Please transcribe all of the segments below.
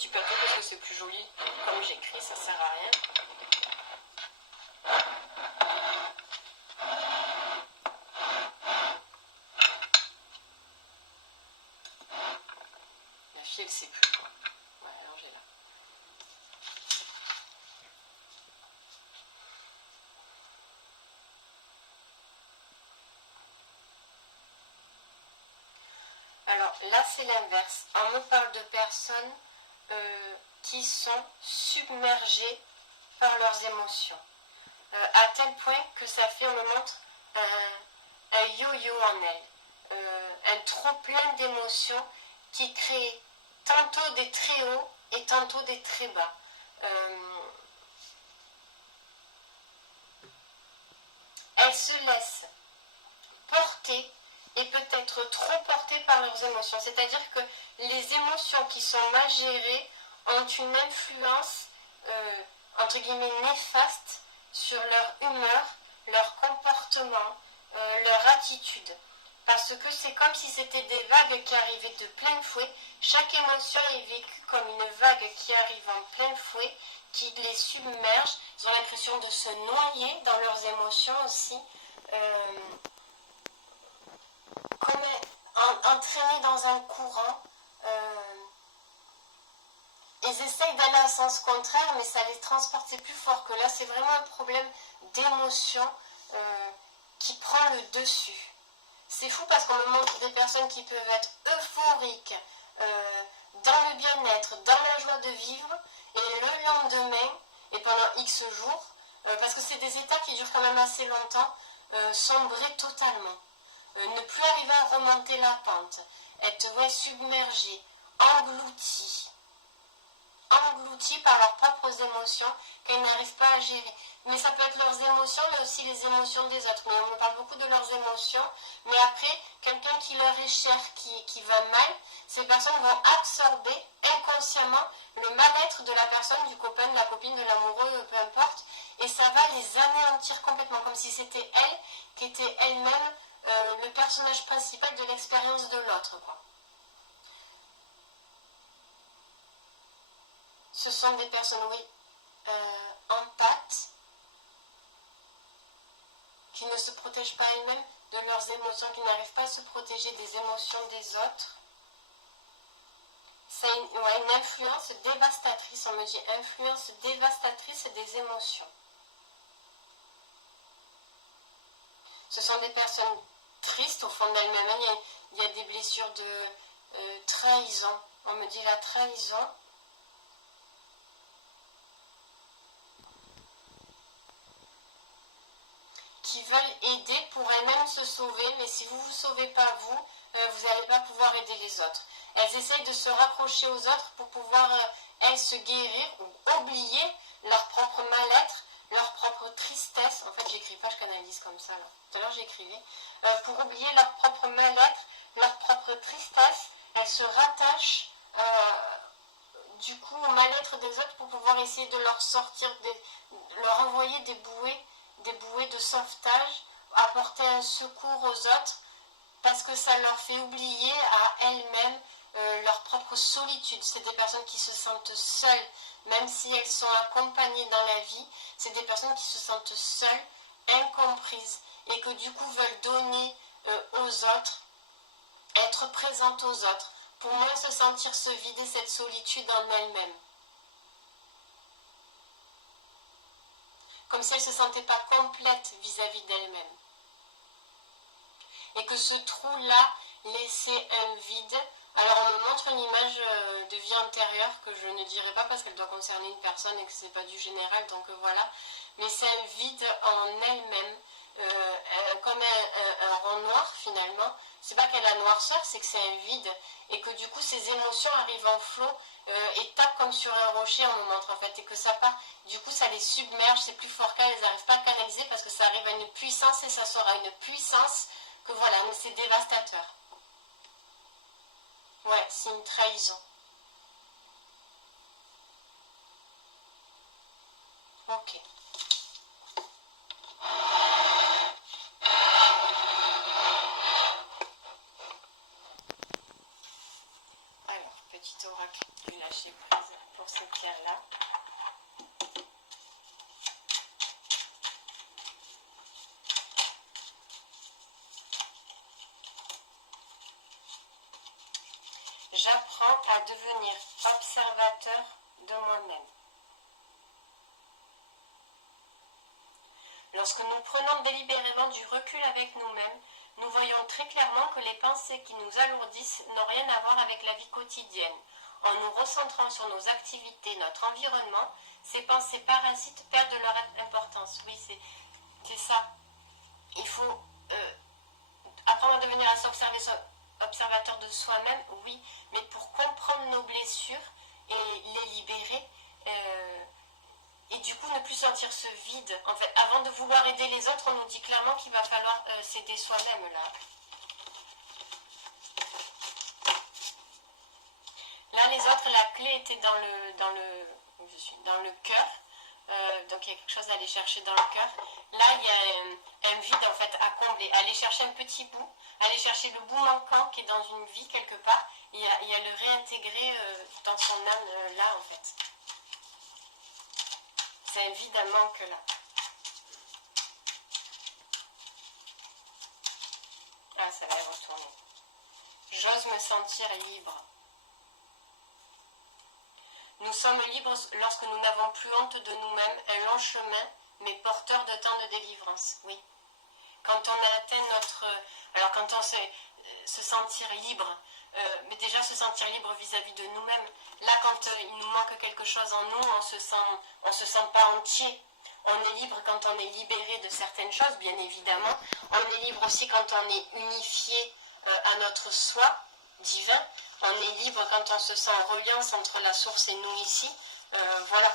petit plateau parce que c'est plus joli. Comme j'écris, ça sert à rien. La fille, elle sait plus. Ouais, alors j'ai là. Alors là, c'est l'inverse. On me parle de personnes qui sont submergées par leurs émotions. À tel point que ça fait, on me montre un yo-yo en elle. Un trop plein d'émotions qui crée tantôt des très hauts et tantôt des très bas. Elles se laissent porter et peut-être trop portées par leurs émotions. C'est-à-dire que les émotions qui sont mal gérées ont une influence, entre guillemets, néfaste sur leur humeur, leur comportement, leur attitude. Parce que c'est comme si c'était des vagues qui arrivaient de plein fouet. Chaque émotion est vécue comme une vague qui arrive en plein fouet, qui les submerge. Ils ont l'impression de se noyer dans leurs émotions aussi. Comme entraînés dans un courant. Ils essayent d'aller à un sens contraire, mais ça les transporte. C'est plus fort que là. C'est vraiment un problème d'émotion qui prend le dessus. C'est fou parce qu'on me montre des personnes qui peuvent être euphoriques, dans le bien-être, dans la joie de vivre, et le lendemain, et pendant X jours, parce que c'est des états qui durent quand même assez longtemps, sombrer totalement. Ne plus arriver à remonter la pente, être submergés, engloutis par leurs propres émotions qu'elles n'arrivent pas à gérer. Mais ça peut être leurs émotions, mais aussi les émotions des autres. Mais on parle beaucoup de leurs émotions, mais après, quelqu'un qui leur est cher, qui va mal, ces personnes vont absorber inconsciemment le mal-être de la personne, du copain, de la copine, de l'amoureux, peu importe, et ça va les anéantir complètement, comme si c'était elle qui était elle-même le personnage principal de l'expérience de l'autre, quoi. Ce sont des personnes, oui, empathes, qui ne se protègent pas elles-mêmes de leurs émotions, qui n'arrivent pas à se protéger des émotions des autres. C'est une influence dévastatrice, on me dit influence dévastatrice des émotions. Ce sont des personnes tristes au fond d'elles-mêmes. Il y a des blessures de trahison. On me dit la trahison. Qui veulent aider pour elles-mêmes se sauver, mais si vous ne vous sauvez pas vous n'allez pas pouvoir aider les autres. Elles essayent de se rapprocher aux autres pour pouvoir, elles, se guérir ou oublier leur propre mal-être, leur propre tristesse. En fait, j'écris pas, je canalise comme ça. Là. Tout à l'heure, j'écrivais. Pour oublier leur propre mal-être, leur propre tristesse, elles se rattachent du coup au mal-être des autres pour pouvoir essayer de leur sortir, leur envoyer des bouées de sauvetage, apporter un secours aux autres, parce que ça leur fait oublier à elles-mêmes leur propre solitude. C'est des personnes qui se sentent seules, même si elles sont accompagnées dans la vie, c'est des personnes qui se sentent seules, incomprises, et que du coup veulent donner aux autres, être présentes aux autres, pour moins se sentir se vider cette solitude en elles-mêmes. Comme si elles ne se sentaient pas complètes vis-à-vis d'elles-mêmes. Et que ce trou-là laissait un vide. Alors on me montre une image de vie antérieure que je ne dirai pas parce qu'elle doit concerner une personne et que ce n'est pas du général, donc voilà. Mais c'est un vide en elle-même, comme un rond noir finalement. C'est pas qu'elle a noirceur, c'est que c'est un vide. Et que du coup ces émotions arrivent en flot et tapent comme sur un rocher, on me montre en fait. Et que ça part, du coup ça les submerge, c'est plus fort qu'elles, elles n'arrivent pas à canaliser parce que ça arrive à une puissance et ça sera une puissance que voilà, mais c'est dévastateur. Ouais, c'est une trahison. Ok. Alors, petit oracle du lâcher prise. J'apprends à devenir observateur de moi-même. Lorsque nous prenons délibérément du recul avec nous-mêmes, nous voyons très clairement que les pensées qui nous alourdissent n'ont rien à voir avec la vie quotidienne. En nous recentrant sur nos activités, notre environnement, ces pensées parasites perdent leur importance. Oui, c'est ça. Il faut apprendre à devenir un observateur de soi-même, oui, mais pour comprendre nos blessures et les libérer, et du coup ne plus sentir ce vide. En fait, avant de vouloir aider les autres, on nous dit clairement qu'il va falloir s'aider soi-même là. Là, les autres, la clé était dans le cœur. Donc il y a quelque chose à aller chercher dans le cœur. Là, il y a un vide en fait à combler. Aller chercher un petit bout, aller chercher le bout manquant qui est dans une vie quelque part, et à le réintégrer dans son âme là en fait. C'est un vide, un manque là. Ah, ça va retourner. J'ose me sentir libre. Nous sommes libres lorsque nous n'avons plus honte de nous-mêmes, un long chemin, mais porteur de tant de délivrance. Oui. Quand on a atteint notre... Alors quand on se sentir libre, mais déjà se sentir libre vis-à-vis de nous-mêmes. Là, quand il nous manque quelque chose en nous, on se sent pas entier. On est libre quand on est libéré de certaines choses, bien évidemment. On est libre aussi quand on est unifié à notre soi divin. On est libre quand on se sent en reliance entre la source et nous ici. Voilà.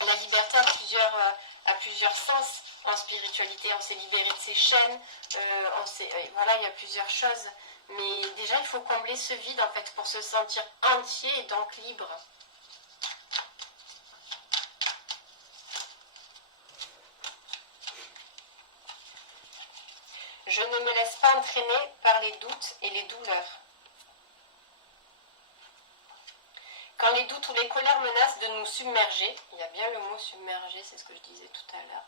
La liberté a plusieurs sens en spiritualité. On s'est libéré de ses chaînes. Voilà, il y a plusieurs choses. Mais déjà, il faut combler ce vide en fait pour se sentir entier et donc libre. Je ne me laisse pas entraîner par les doutes et les douleurs. Quand les doutes ou les colères menacent de nous submerger, il y a bien le mot submerger, c'est ce que je disais tout à l'heure.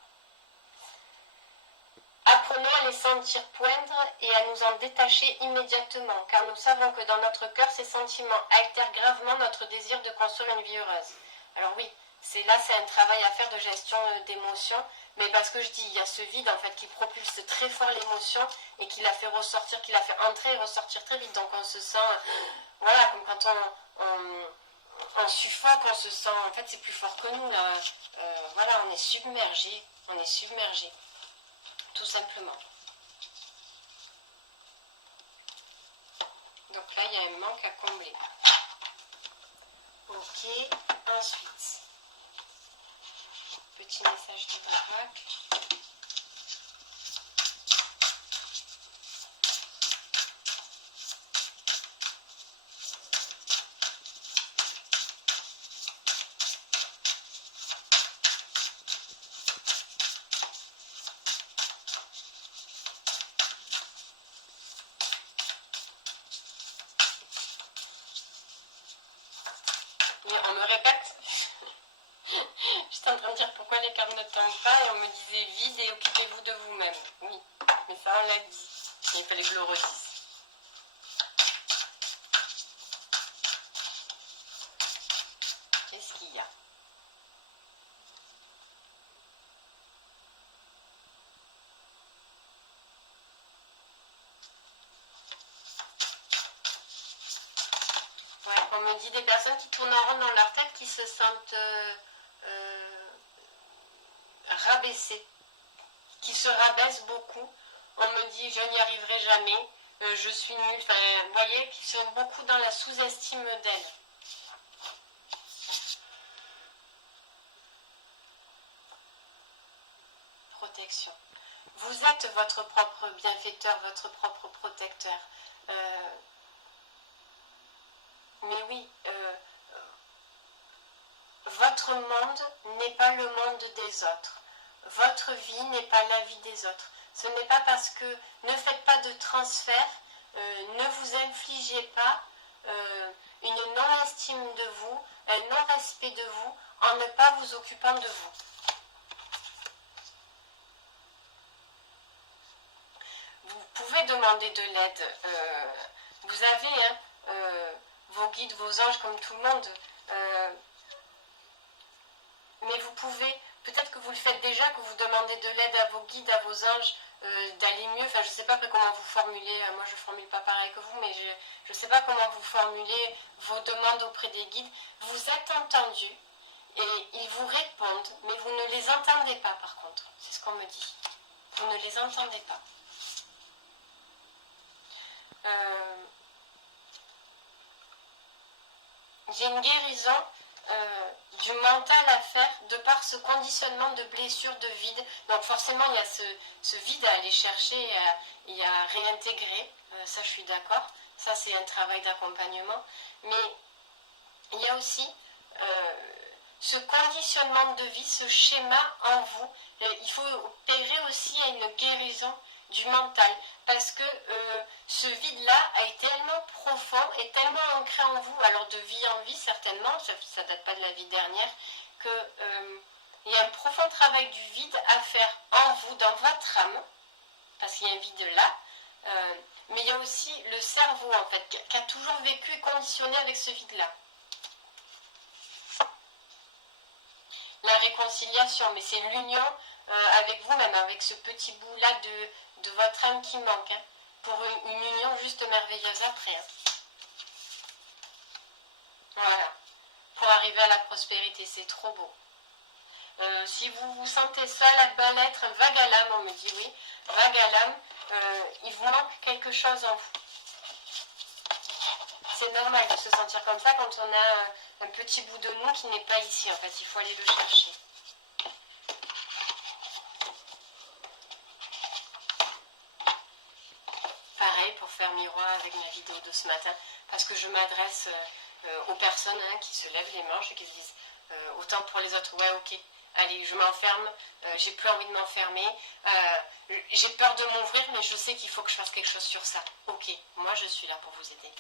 Apprenons à les sentir poindre et à nous en détacher immédiatement, car nous savons que dans notre cœur, ces sentiments altèrent gravement notre désir de construire une vie heureuse. Alors oui, c'est un travail à faire de gestion d'émotions, mais parce que je dis, il y a ce vide en fait qui propulse très fort l'émotion et qui la fait ressortir, qui la fait entrer et ressortir très vite. Donc on se sent, voilà, comme quand on suffoque, on se sent, en fait c'est plus fort que nous là. Voilà, on est submergé, tout simplement. Donc là, il y a un manque à combler. Ok, ensuite, petit message de l'oracle. On me répète, j'étais en train de dire pourquoi les cartes ne tombent pas et on me disait vide et occupez-vous de vous-même. Oui, mais ça on l'a dit, il fallait que je le redise. Qu'est-ce qu'il y a? Ouais, on me dit des personnes qui tournent en rond dans leur tête, qui se sentent rabaissées, qui se rabaissent beaucoup. On me dit je n'y arriverai jamais, je suis nulle. Enfin, vous voyez, qui sont beaucoup dans la sous-estime d'elles. Protection. Vous êtes votre propre bienfaiteur, votre propre protecteur. Mais oui, votre monde n'est pas le monde des autres. Votre vie n'est pas la vie des autres. Ce n'est pas parce que ne faites pas de transfert, ne vous infligez pas une non-estime de vous, un non-respect de vous en ne pas vous occupant de vous. Vous pouvez demander de l'aide. Vous avez vos guides, vos anges comme tout le monde. Mais vous pouvez, peut-être que vous le faites déjà, que vous demandez de l'aide à vos guides, à vos anges, d'aller mieux. Enfin, je ne sais pas après comment vous formulez, moi je ne formule pas pareil que vous, mais je ne sais pas comment vous formulez vos demandes auprès des guides. Vous êtes entendu et ils vous répondent, mais vous ne les entendez pas par contre. C'est ce qu'on me dit. Vous ne les entendez pas. J'ai une guérison du mental à faire de par ce conditionnement de blessure, de vide. Donc forcément, il y a ce vide à aller chercher et à réintégrer. Ça, je suis d'accord. Ça, c'est un travail d'accompagnement. Mais il y a aussi ce conditionnement de vie, ce schéma en vous. Il faut opérer aussi à une guérison du mental, parce que ce vide-là a été tellement profond et tellement ancré en vous, alors de vie en vie certainement, ça date pas de la vie dernière, que il y a un profond travail du vide à faire en vous, dans votre âme, parce qu'il y a un vide là, mais il y a aussi le cerveau en fait, qui a toujours vécu et conditionné avec ce vide-là. La réconciliation, mais c'est l'union avec vous-même, avec ce petit bout-là de votre âme qui manque, hein, pour une union juste merveilleuse après. Hein. Voilà, pour arriver à la prospérité, c'est trop beau. Si vous vous sentez seul, à mal-être, vague à l'âme, on me dit oui, vague à l'âme, il vous manque quelque chose en vous. C'est normal de se sentir comme ça quand on a un petit bout de nous qui n'est pas ici, en fait, il faut aller le chercher. Pareil pour faire miroir avec ma vidéo de ce matin, parce que je m'adresse aux personnes qui se lèvent les manches et qui se disent autant pour les autres, ouais ok, allez je m'enferme, j'ai plus envie de m'enfermer, j'ai peur de m'ouvrir mais je sais qu'il faut que je fasse quelque chose sur ça, ok, moi je suis là pour vous aider.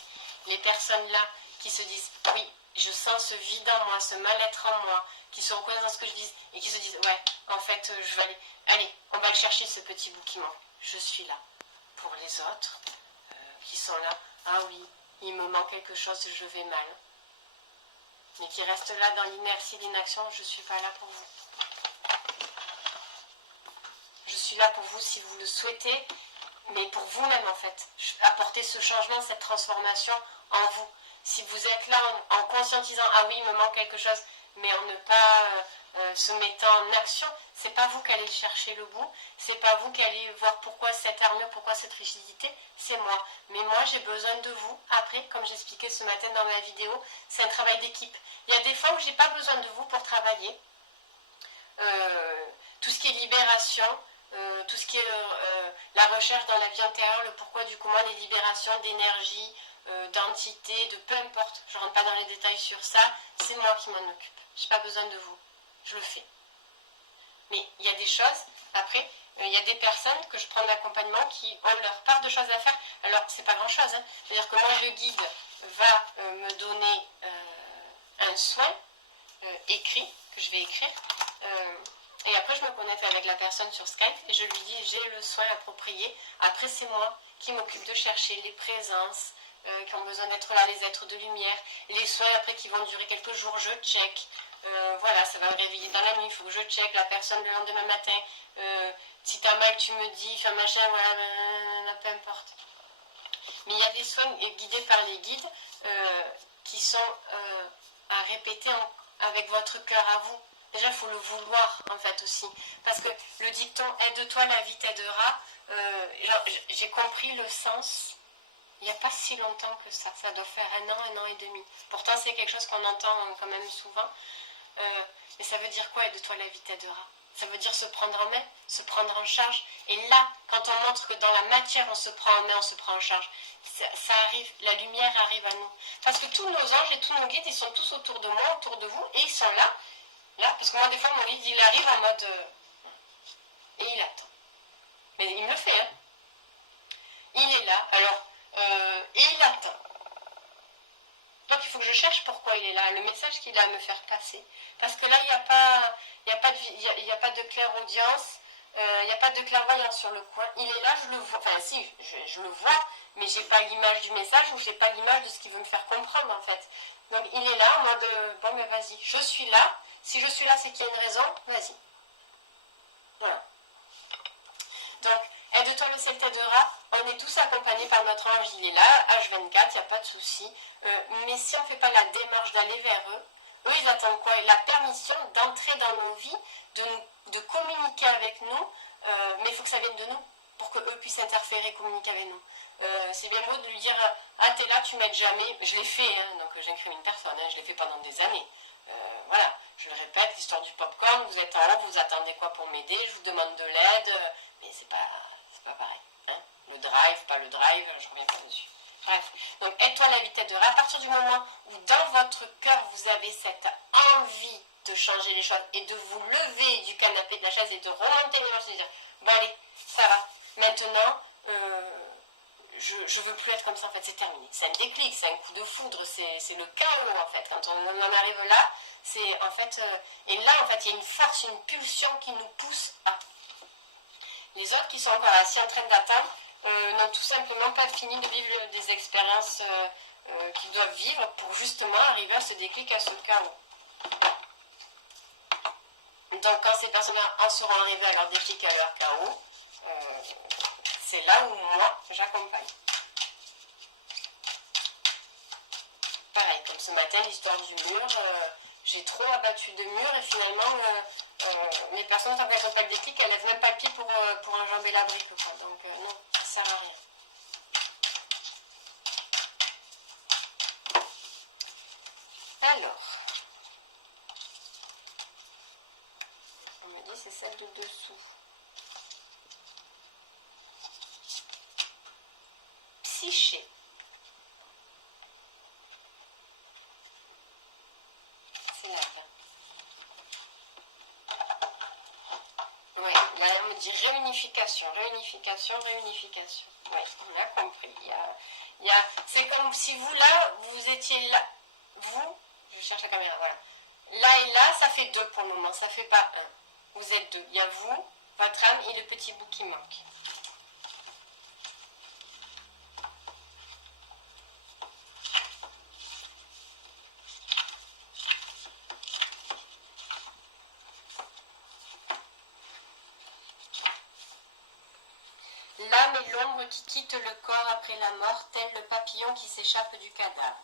Les personnes là qui se disent oui, je sens ce vide en moi, ce mal-être en moi, qui se reconnaissent dans ce que je dis et qui se disent ouais, en fait je vais aller, allez, on va le chercher ce petit bout qui manque, je suis là. Pour les autres qui sont là, ah oui, il me manque quelque chose, je vais mal. Mais qui restent là dans l'inertie, l'inaction, je ne suis pas là pour vous. Je suis là pour vous si vous le souhaitez, mais pour vous-même en fait. Apporter ce changement, cette transformation en vous. Si vous êtes là en conscientisant, ah oui, il me manque quelque chose, mais en ne pas se mettant en action, c'est pas vous qui allez chercher le bout, c'est pas vous qui allez voir pourquoi cette armure, pourquoi cette rigidité, c'est moi. Mais moi j'ai besoin de vous. Après, comme j'expliquais ce matin dans ma vidéo, c'est un travail d'équipe. Il y a des fois où j'ai pas besoin de vous pour travailler. Tout ce qui est libération, tout ce qui est la recherche dans la vie intérieure, le pourquoi du comment, les libérations d'énergie, d'entité, de peu importe, je ne rentre pas dans les détails sur ça, c'est moi qui m'en occupe. Je n'ai pas besoin de vous, je le fais. Mais il y a des choses, après, il y a des personnes que je prends d'accompagnement qui ont leur part de choses à faire. Alors, c'est pas grand chose, hein. C'est-à-dire que moi, le guide va me donner un soin écrit, que je vais écrire. Et après, je me connecte avec la personne sur Skype et je lui dis j'ai le soin approprié. Après, c'est moi qui m'occupe de chercher les présences qui ont besoin d'être là, les êtres de lumière. Les soins après qui vont durer quelques jours, je check. Voilà, ça va me réveiller dans la nuit, il faut que je check la personne le lendemain matin. Si t'as mal, tu me dis, enfin machin, voilà, peu importe. Mais il y a des soins guidés par les guides qui sont à répéter avec votre cœur à vous. Déjà, il faut le vouloir, en fait, aussi. Parce que le dicton « aide-toi, la vie t'aidera », j'ai compris le sens il n'y a pas si longtemps que ça. Ça doit faire un an et demi. Pourtant, c'est quelque chose qu'on entend quand même souvent. Mais ça veut dire quoi, aide-toi, la vie t'aidera? Ça veut dire se prendre en main, se prendre en charge. Et là, quand on montre que dans la matière, on se prend en main, on se prend en charge, ça arrive, la lumière arrive à nous. Parce que tous nos anges et tous nos guides, ils sont tous autour de moi, autour de vous, et ils sont là. Là, parce que moi, des fois, mon guide, il arrive en mode... et il attend. Mais il me le fait, hein. Il est là, alors... et il attend. Donc, il faut que je cherche pourquoi il est là, le message qu'il a à me faire passer. Parce que là, il n'y a pas de claire audience. Il n'y a pas de clairvoyant sur le coin. Il est là, je le vois. Enfin, si, je le vois, mais j'ai pas l'image du message ou j'ai pas l'image de ce qu'il veut me faire comprendre, en fait. Donc, il est là, en mode, bon, mais vas-y, je suis là. Si je suis là, c'est qu'il y a une raison. Vas-y. Voilà. Donc, aide-toi, le ciel t'aidera. On est tous accompagnés par notre ange. Il est là, H24, il n'y a pas de souci. Mais si on ne fait pas la démarche d'aller vers eux, eux, ils attendent quoi? La permission d'entrer dans nos vies, de communiquer avec nous, mais il faut que ça vienne de nous, pour qu'eux puissent interférer, communiquer avec nous. C'est bien beau de lui dire, ah, t'es là, tu m'aides jamais. Je l'ai fait, hein, donc j'incrimine personne, hein, je l'ai fait pendant des années. Voilà, je le répète, l'histoire du popcorn, vous êtes en haut, vous attendez quoi pour m'aider, je vous demande de l'aide, mais c'est pas pareil. Hein. Le drive, pas le drive, je reviens pas dessus. Bref, donc aide-toi, la vie t'aidera. À partir du moment où dans votre cœur vous avez cette envie de changer les choses et de vous lever du canapé, de la chaise et de remonter les marches et de dire bon allez, ça va, maintenant je veux plus être comme ça, en fait, c'est terminé. C'est un déclic, c'est un coup de foudre, c'est le chaos, en fait. Quand on en arrive là, c'est en fait et là en fait il y a une force, une pulsion qui nous pousse à. Les autres qui sont encore assis en train d'attendre n'ont tout simplement pas fini de vivre des expériences qu'ils doivent vivre pour justement arriver à ce déclic, à ce chaos. Donc quand ces personnes-là en seront arrivées à leur déclic, à leur chaos, c'est là où moi j'accompagne. Pareil, comme ce matin, l'histoire du mur, j'ai trop abattu de murs et finalement les personnes, tant qu'elles n'ont pas le déclic, elles ne lèvent même pas le pied pour enjamber la brique. Quoi. Donc non, ça ne sert à rien. Alors, on me dit c'est celle de dessous. Psyché. C'est là. Ouais, là on me dit réunification, réunification, réunification. Ouais, on a compris. C'est comme si vous là, vous étiez là. Vous, je cherche la caméra, voilà. Là et là, ça fait deux pour le moment, ça fait pas un. Vous êtes deux. Il y a vous, votre âme et le petit bout qui manque. L'âme est l'ombre qui quitte le corps après la mort, tel le papillon qui s'échappe du cadavre.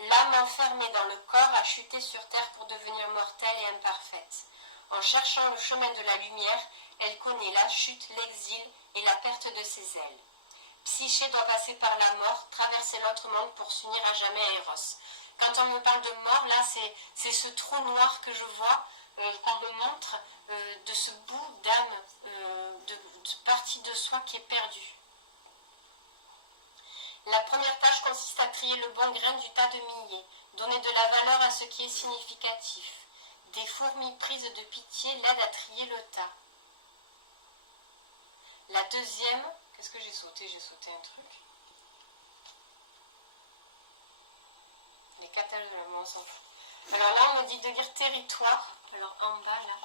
L'âme enfermée dans le corps a chuté sur terre pour devenir mortelle et imparfaite. En cherchant le chemin de la lumière, elle connaît la chute, l'exil et la perte de ses ailes. Psyché doit passer par la mort, traverser l'autre monde pour s'unir à jamais à Eros. Quand on me parle de mort, là, c'est ce trou noir que je vois, qu'on me montre, de ce bout d'âme, de partie de soi qui est perdue. La première tâche consiste à trier le bon grain du tas de millet, donner de la valeur à ce qui est significatif. Des fourmis prises de pitié l'aident à trier le tas. La deuxième, qu'est-ce que j'ai sauté? J'ai sauté un truc. Les catalogues de la mort, on s'en fout. Alors là, on me dit de lire territoire. Alors en bas, là.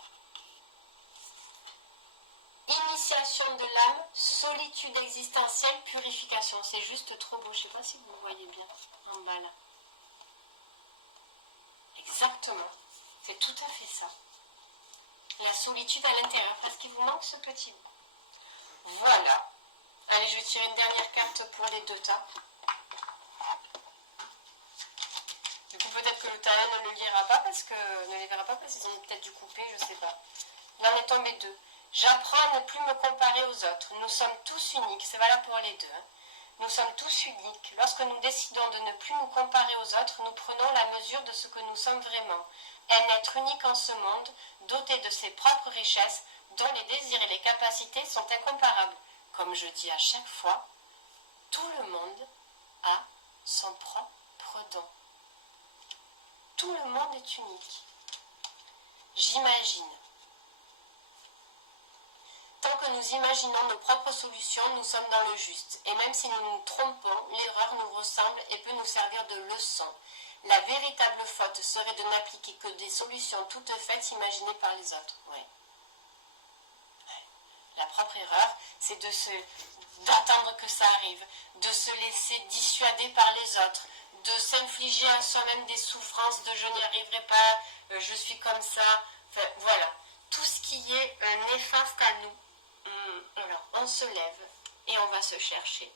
Initiation de l'âme, solitude existentielle, purification. C'est juste trop beau. Je ne sais pas si vous voyez bien en bas là. Exactement. C'est tout à fait ça. La solitude à l'intérieur. Parce qu'il vous manque ce petit bout. Voilà. Allez, je vais tirer une dernière carte pour les deux tas. Du coup, peut-être que le tarot ne le lira pas parce que ne les verra pas parce qu'ils ont peut-être dû couper, je ne sais pas. Il en est tombé deux. J'apprends à ne plus me comparer aux autres. Nous sommes tous uniques. C'est valable pour les deux. Hein. Nous sommes tous uniques. Lorsque nous décidons de ne plus nous comparer aux autres, nous prenons la mesure de ce que nous sommes vraiment. Un être unique en ce monde, doté de ses propres richesses, dont les désirs et les capacités sont incomparables. Comme je dis à chaque fois, tout le monde a son propre don. Tout le monde est unique. J'imagine. Tant que nous imaginons nos propres solutions, nous sommes dans le juste. Et même si nous nous trompons, l'erreur nous ressemble et peut nous servir de leçon. La véritable faute serait de n'appliquer que des solutions toutes faites imaginées par les autres. Ouais. La propre erreur, c'est d'attendre que ça arrive, de se laisser dissuader par les autres, de s'infliger à soi-même des souffrances de je n'y arriverai pas, je suis comme ça. Enfin, voilà, tout ce qui est néfaste à nous. Alors, on se lève et on va se chercher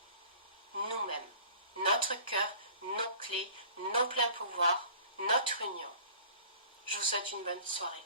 nous-mêmes, notre cœur, nos clés, nos pleins pouvoirs, notre union. Je vous souhaite une bonne soirée.